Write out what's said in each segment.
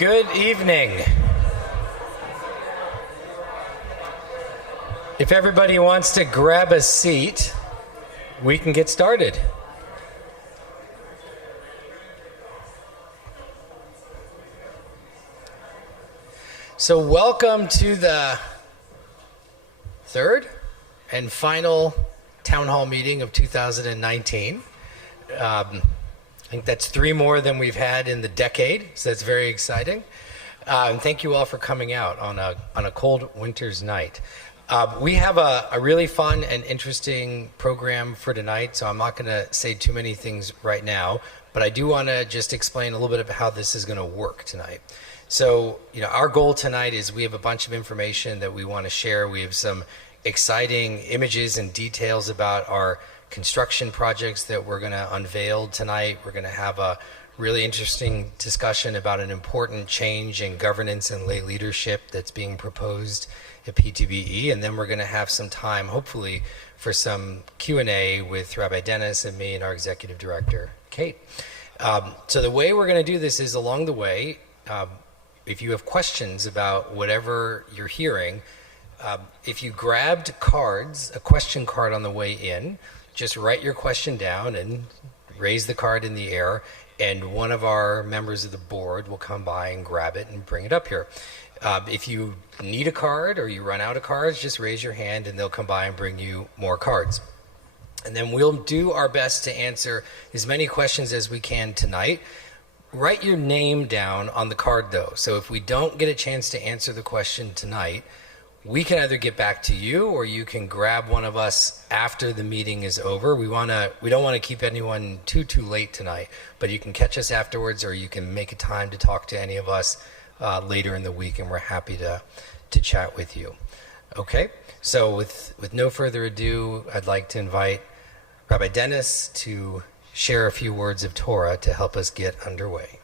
Good evening. If everybody wants to grab a seat, we can get started. So welcome to the third and final town hall meeting of 2019. I think that's 3 more than we've had in the decade, so that's very exciting. And thank you all for coming out on a cold winter's night. We have a really fun and interesting program for tonight, so I'm not going to say too many things right now, but I do want to just explain a little bit of how this is going to work tonight. So, our goal tonight is we have a bunch of information that we want to share. We have some exciting images and details about our construction projects that we're going to unveil tonight. We're going to have a really interesting discussion about an important change in governance and lay leadership that's being proposed at PTBE, and then we're going to have some time, hopefully, for some Q&A with Rabbi Dennis and me and our executive director, Kate. So the way we're going to do this is along the way, if you have questions about whatever you're hearing, if you grabbed cards, a question card on the way in, just write your question down and raise the card in the air, and one of our members of the board will come by and grab it and bring it up here. If you need a card or you run out of cards, just raise your hand and they'll come by and bring you more cards. And then we'll do our best to answer as many questions as we can tonight. Write your name down on the card though. So if we don't get a chance to answer the question tonight, we can either get back to you or you can grab one of us after the meeting is over. We don't want to keep anyone too late tonight, but you can catch us afterwards or you can make a time to talk to any of us later in the week, and we're happy to chat with you. Okay, so with no further ado, I'd like to invite Rabbi Dennis to share a few words of Torah to help us get underway.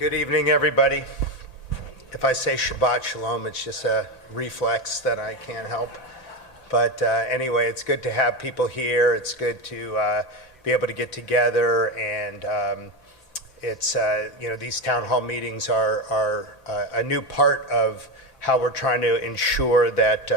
Good evening, everybody. If I say Shabbat Shalom, it's just a reflex that I can't help. But anyway, it's good to have people here. It's good to be able to get together, and it's these town hall meetings are a new part of how we're trying to ensure that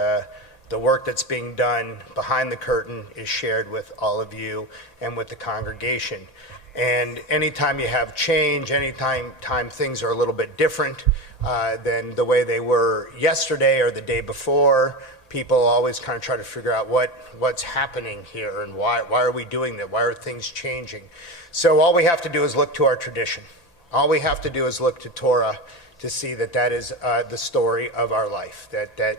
the work that's being done behind the curtain is shared with all of you and with the congregation. And anytime you have change, anytime things are a little bit different than the way they were yesterday or the day before, people always kind of try to figure out what's happening here and why are we doing that? Why are things changing? So all we have to do is look to our tradition. All we have to do is look to Torah to see that is the story of our life, that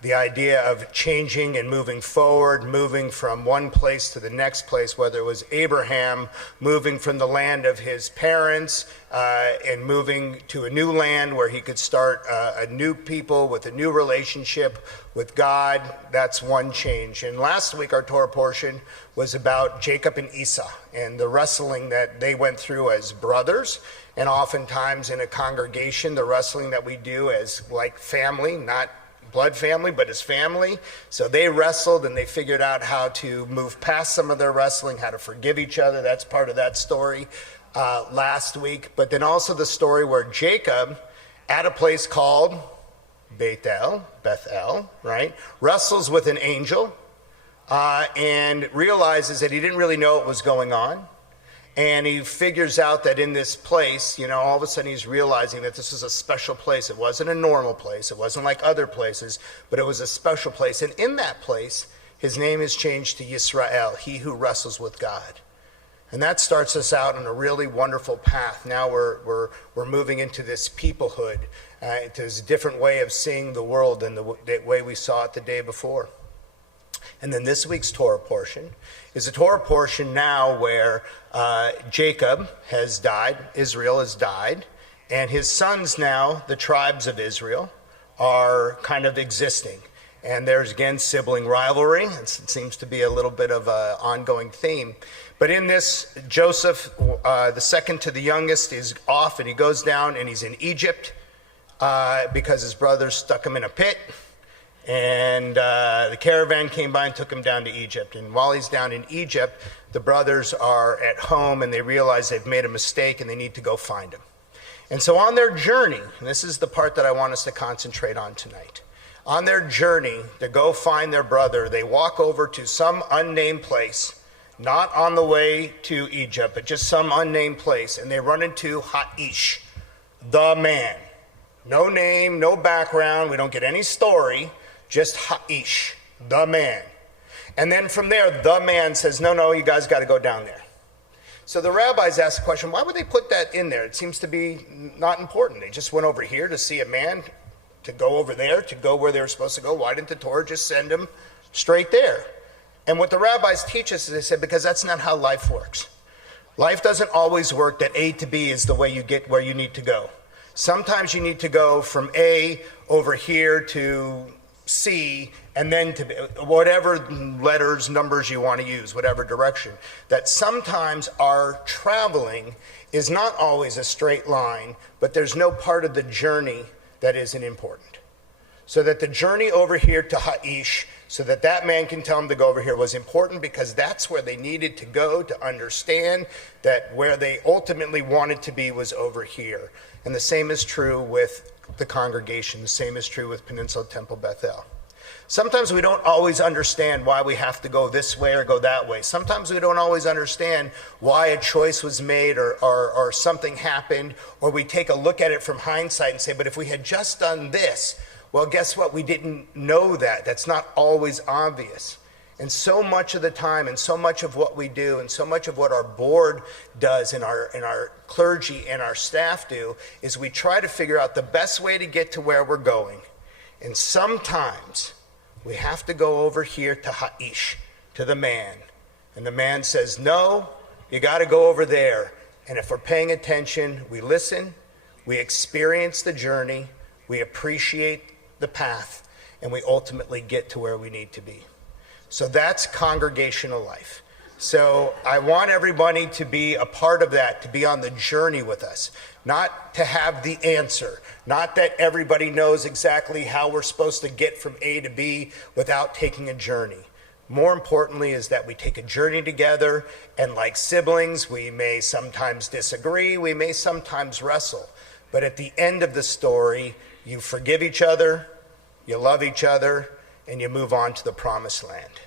the idea of changing and moving forward, moving from one place to the next place, whether it was Abraham moving from the land of his parents and moving to a new land where he could start a new people with a new relationship with God, that's one change. And last week our Torah portion was about Jacob and Esau and the wrestling that they went through as brothers. And oftentimes in a congregation, the wrestling that we do as like family, not blood family, but as family. So they wrestled and they figured out how to move past some of their wrestling, how to forgive each other. That's part of that story last week. But then also the story where Jacob, at a place called Bethel, right, wrestles with an angel and realizes that he didn't really know what was going on. And he figures out that in this place, all of a sudden he's realizing that this is a special place. It wasn't a normal place. It wasn't like other places, but it was a special place. And in that place, his name is changed to Yisrael, he who wrestles with God. And that starts us out on a really wonderful path. Now we're moving into this peoplehood. There's a different way of seeing the world than the way we saw it the day before. And then this week's Torah portion is a Torah portion now where Jacob has died, Israel has died, and his sons now, the tribes of Israel, are kind of existing. And there's again sibling rivalry. It seems to be a little bit of an ongoing theme. But in this, Joseph, the second to the youngest, is off and he goes down and he's in Egypt because his brothers stuck him in a pit. And the caravan came by and took him down to Egypt. And while he's down in Egypt, the brothers are at home and they realize they've made a mistake and they need to go find him. And so on their journey, and this is the part that I want us to concentrate on tonight, on their journey to go find their brother, they walk over to some unnamed place, not on the way to Egypt, but just some unnamed place, and they run into Ha'ish, the man. No name, no background, we don't get any story, just Ha'ish, the man. And then from there, the man says, no, you guys got to go down there. So the rabbis asked the question, why would they put that in there? It seems to be not important. They just went over here to see a man, to go over there, to go where they were supposed to go. Why didn't the Torah just send them straight there? And what the rabbis teach us is, they said, because that's not how life works. Life doesn't always work that A to B is the way you get where you need to go. Sometimes you need to go from A over here to C, and then to whatever letters, numbers you want to use, whatever direction. That sometimes our traveling is not always a straight line, but there's no part of the journey that isn't important. So that the journey over here to Ha'ish, so that that man can tell them to go over here, was important because that's where they needed to go to understand that where they ultimately wanted to be was over here. And the same is true with the congregation. The same is true with Peninsula Temple Bethel. Sometimes we don't always understand why we have to go this way or go that way. Sometimes we don't always understand why a choice was made or something happened, or we take a look at it from hindsight and say, but if we had just done this, well, guess what? We didn't know that. That's not always obvious. And so much of the time and so much of what we do and so much of what our board does and our clergy and our staff do is we try to figure out the best way to get to where we're going. And sometimes we have to go over here to Ha'ish, to the man. And the man says, no, you got to go over there. And if we're paying attention, we listen, we experience the journey, we appreciate the path, and we ultimately get to where we need to be. So that's congregational life. So I want everybody to be a part of that, to be on the journey with us, not to have the answer, not that everybody knows exactly how we're supposed to get from A to B without taking a journey. More importantly is that we take a journey together, and like siblings, we may sometimes disagree, we may sometimes wrestle, but at the end of the story, you forgive each other, you love each other, and you move on to the promised land.